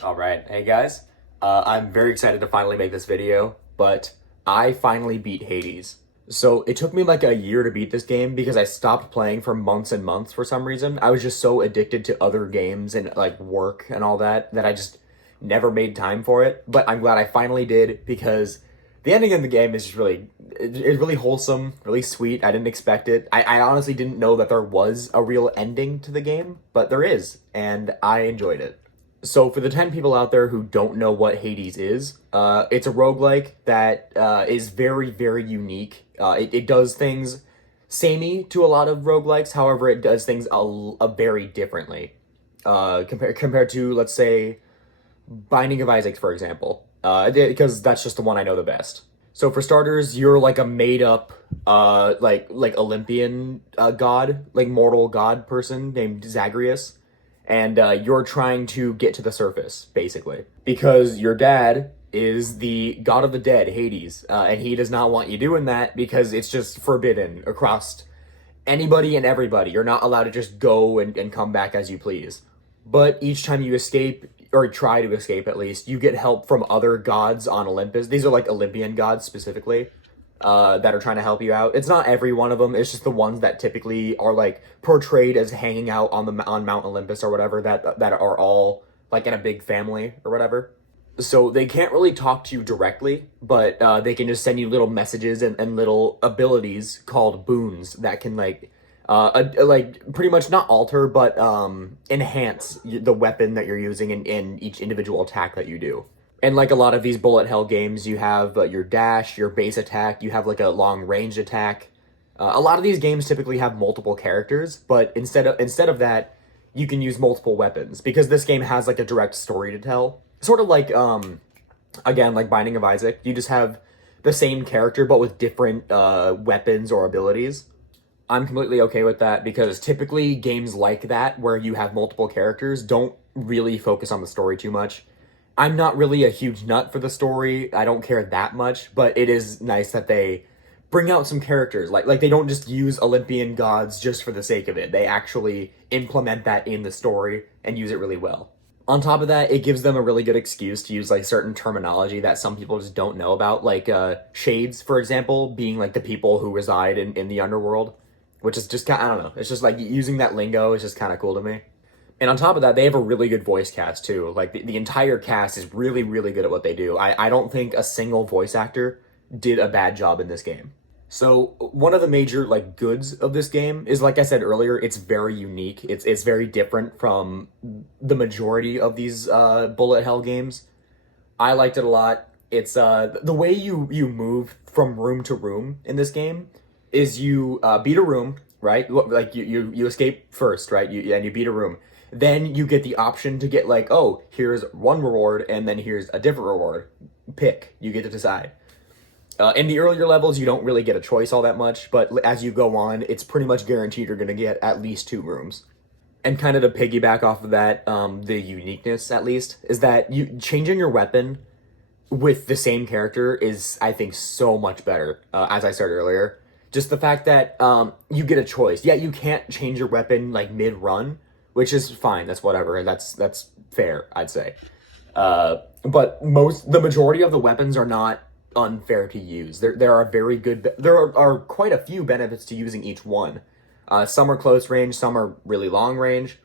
All right, hey guys. I'm very excited to finally make this video, but I finally beat Hades. So it took me like a year to beat this game because I stopped playing for months and months for some reason. I was just so addicted to other games and like work and all that that I just never made time for it. But I'm glad I finally did because the ending of the game is just it's really wholesome, really sweet. I didn't expect it. I honestly didn't know that there was a real ending to the game, but there is, and I enjoyed it. So for the 10 people out there who don't know what Hades is, it's a roguelike that is very, very unique. It does things samey to a lot of roguelikes, however, it does things a very differently. Compared to, let's say, Binding of Isaac, for example, because that's just the one I know the best. So for starters, you're like a made up, like Olympian god, like mortal god person named Zagreus, and you're trying to get to the surface, basically, because your dad is the god of the dead, Hades, and he does not want you doing that because it's just forbidden across anybody and everybody. You're not allowed to just go and come back as you please. But each time you escape, or try to escape at least, you get help from other gods on Olympus. These are like Olympian gods specifically, that are trying to help you out. It's not every one of them. It's just the ones that typically are like portrayed as hanging out on Mount Olympus or whatever, that are all like in a big family or whatever. So they can't really talk to you directly, but they can just send you little messages and little abilities called boons that can like pretty much not alter but enhance the weapon that you're using in each individual attack that you do. And like a lot of these bullet hell games, you have your dash, your base attack, you have like a long range attack. A lot of these games typically have multiple characters, but instead of that, you can use multiple weapons because this game has like a direct story to tell. Sort of like again, like Binding of Isaac, you just have the same character but with different weapons or abilities. I'm completely okay with that because typically games like that, where you have multiple characters, don't really focus on the story too much. I'm not really a huge nut for the story. I don't care that much, but it is nice that they bring out some characters. Like they don't just use Olympian gods just for the sake of it. They actually implement that in the story and use it really well. On top of that, it gives them a really good excuse to use like certain terminology that some people just don't know about, like shades, for example, being like the people who reside in the underworld, which is just kind of, I don't know. It's just like using that lingo is just kind of cool to me. And on top of that, they have a really good voice cast too. Like the entire cast is really, really good at what they do. I don't think a single voice actor did a bad job in this game. So one of the major like goods of this game is, like I said earlier, it's very unique. It's very different from the majority of these bullet hell games. I liked it a lot. It's the way you move from room to room in this game is you beat a room, right? Like you escape first, right? And you beat a room. Then you get the option to get like, oh, here's one reward and then here's a different reward. Pick. You get to decide. In the earlier levels, you don't really get a choice all that much, but as you go on, it's pretty much guaranteed you're going to get at least two rooms. And kind of to piggyback off of that, the uniqueness at least is that you changing your weapon with the same character is, I think, so much better. As I said earlier, just the fact that you get a choice. Yeah, you can't change your weapon like mid run, which is fine. That's whatever. That's fair, I'd say. But the majority of the weapons are not unfair to use. There are very good. There are quite a few benefits to using each one. Some are close range, some are really long range.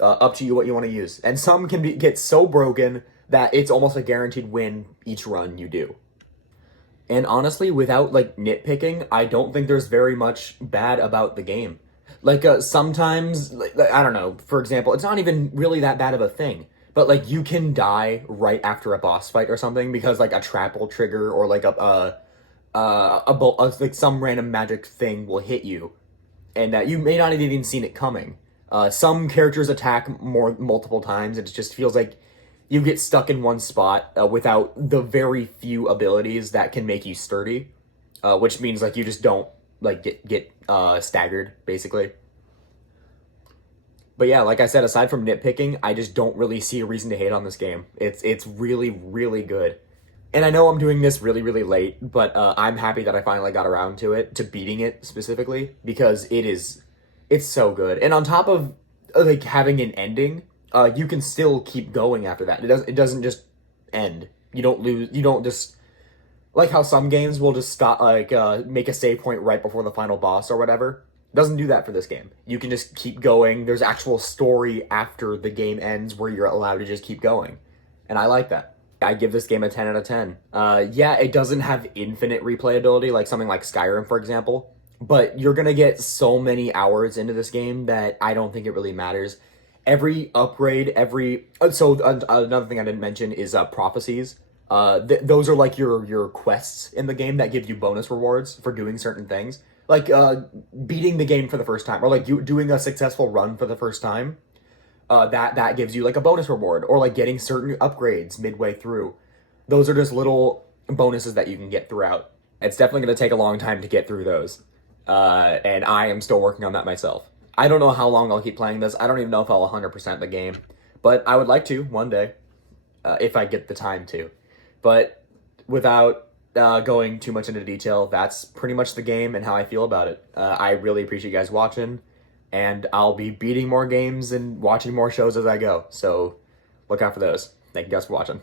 Up to you what you want to use. And some can get so broken that it's almost a guaranteed win each run you do. And honestly, without like nitpicking, I don't think there's very much bad about the game. Like sometimes, I don't know. For example, it's not even really that bad of a thing. But like you can die right after a boss fight or something because like a trap will trigger or like like some random magic thing will hit you, and that you may not have even seen it coming. Some characters attack multiple times, and it just feels like you get stuck in one spot without the very few abilities that can make you sturdy, which means like you just don't like get staggered basically. But yeah, like I said, aside from nitpicking, I just don't really see a reason to hate on this game. It's really really good. And I know I'm doing this really, really late, but I'm happy that I finally got around to it, to beating it specifically, because it's so good. And on top of like having an ending, you can still keep going after that. It doesn't just end. You don't lose. You don't just like how some games will just stop, like make a save point right before the final boss or whatever. It doesn't do that for this game. You can just keep going. There's actual story after the game ends where you're allowed to just keep going, and I like that. I give this game a 10 out of 10. Yeah, it doesn't have infinite replayability like something like Skyrim, for example, but you're gonna get so many hours into this game that I don't think it really matters. Every upgrade, another thing I didn't mention is prophecies. Those are like your quests in the game that give you bonus rewards for doing certain things, like beating the game for the first time, or like you doing a successful run for the first time. That gives you like a bonus reward, or like getting certain upgrades midway through. Those are just little bonuses that you can get throughout. It's definitely going to take a long time to get through those, and I am still working on that myself. I don't know how long I'll keep playing this. I don't even know if I'll 100% the game, but I would like to one day, if I get the time to. But without going too much into detail, that's pretty much the game and how I feel about it. I really appreciate you guys watching, and I'll be beating more games and watching more shows as I go. So look out for those. Thank you guys for watching.